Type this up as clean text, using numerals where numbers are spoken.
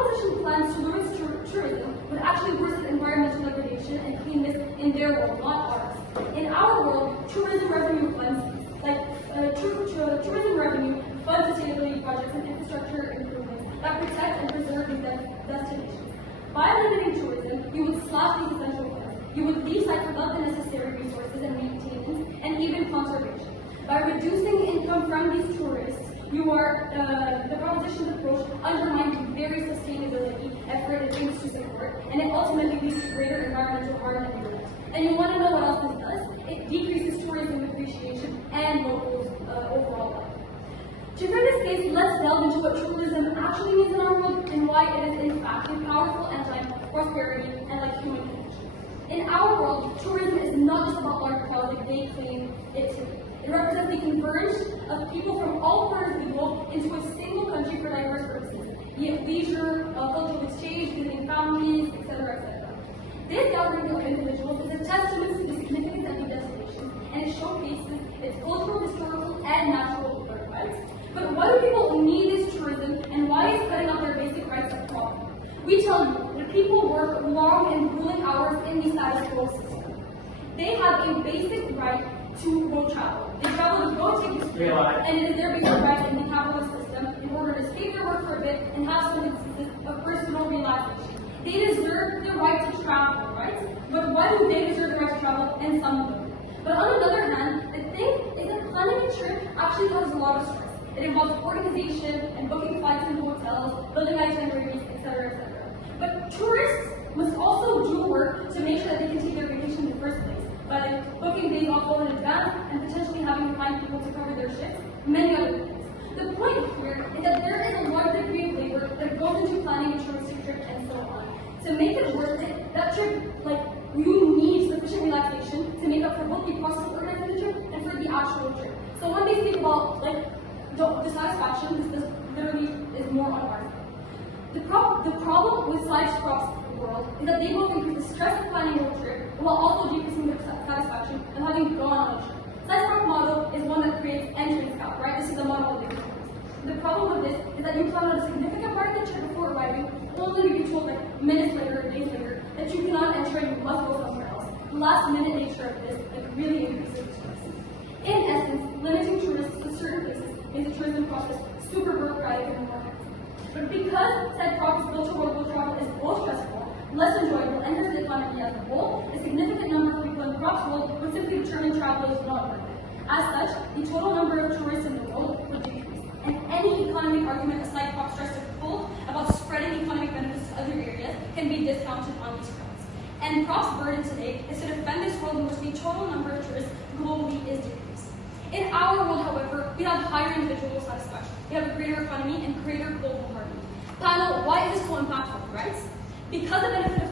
proposition plans to limit tourism would actually worsen environmental degradation and cleanness in their world, not ours. In our world, tourism revenue funds sustainability projects and infrastructure improvements that protect and preserve these destinations. By limiting tourism, you would slash these essential funds. You would leave sites without the necessary resources and maintenance, and even conservation. By reducing income from these tourists, the proposition's approach undermines the very sustainability effort it aims to support, and it ultimately leads to greater environmental harm and neglect. And you want to know what else this does? It decreases tourism appreciation and locals' overall life. To frame this case, let's delve into what tourism actually means in our world and why it is in fact a powerful engine of prosperity and human connection. In our world, tourism is not just about large crowds like they claim it to be. It represents the convergence of people from all corners of the globe into a single country for diverse purposes, be it leisure, cultural exchange, visiting families, etc., etc. This gathering of individuals is a testament to the significance of these destinations, and it showcases its cultural, historical, and natural rights. But why do people need this tourism, and why is cutting out their basic rights a problem? We tell you that people work long and grueling hours in the status quo system. They have a basic right to go travel. They travel to go take this trip, and it is their basic right in the capitalist system in order to escape their work for a bit and have some instances of personal relaxation. They deserve the right to travel, right? But why do they deserve the right to travel and some don't? But on another hand, the thing is that planning a trip actually causes a lot of stress. It involves organization and booking flights and hotels, building itineraries, etc., etc. But tourists must also do work to make sure that they can take their vacation in the first place, by booking days off well in advance and potentially having to find people to cover their shifts, many other things. The point here is that there is a large degree of labor that goes into planning a touristic trip and so on. To make it worth it, that trip, you need sufficient relaxation to make up for both the process of organizing the trip and for the actual trip. So when they speak about the satisfaction, this literally is more on our side. The problem with sites across the world is that they both increase the stress of planning a trip while also decreasing the satisfaction of having gone on a trip. Site's model is one that creates entrance out, right? This is the model of the experience. The problem with this is that you plan on a significant part of the trip before arriving, only to be told minutes later or days later that you cannot enter and you must go somewhere else. The last minute nature of this really increases the stress. In essence, limiting tourists to certain places makes the tourism process super bureaucratic and more hectic. But because said cross-cultural global travel is both stressful, less enjoyable, and hurts the economy as a whole, a significant number of people in the cross-world would simply determine travel is not worth it. As such, the total number of tourists in the world would decrease, and any economic argument aside crop stress to pull about spreading economic benefits to other areas can be discounted on these grounds. And Prop's burden today is to defend this world in which the total number of tourists globally is decreased. In our world, however, we have higher individual satisfaction. We have a greater economy and greater global harmony. Panel, why is this so impactful, right? Because the benefit of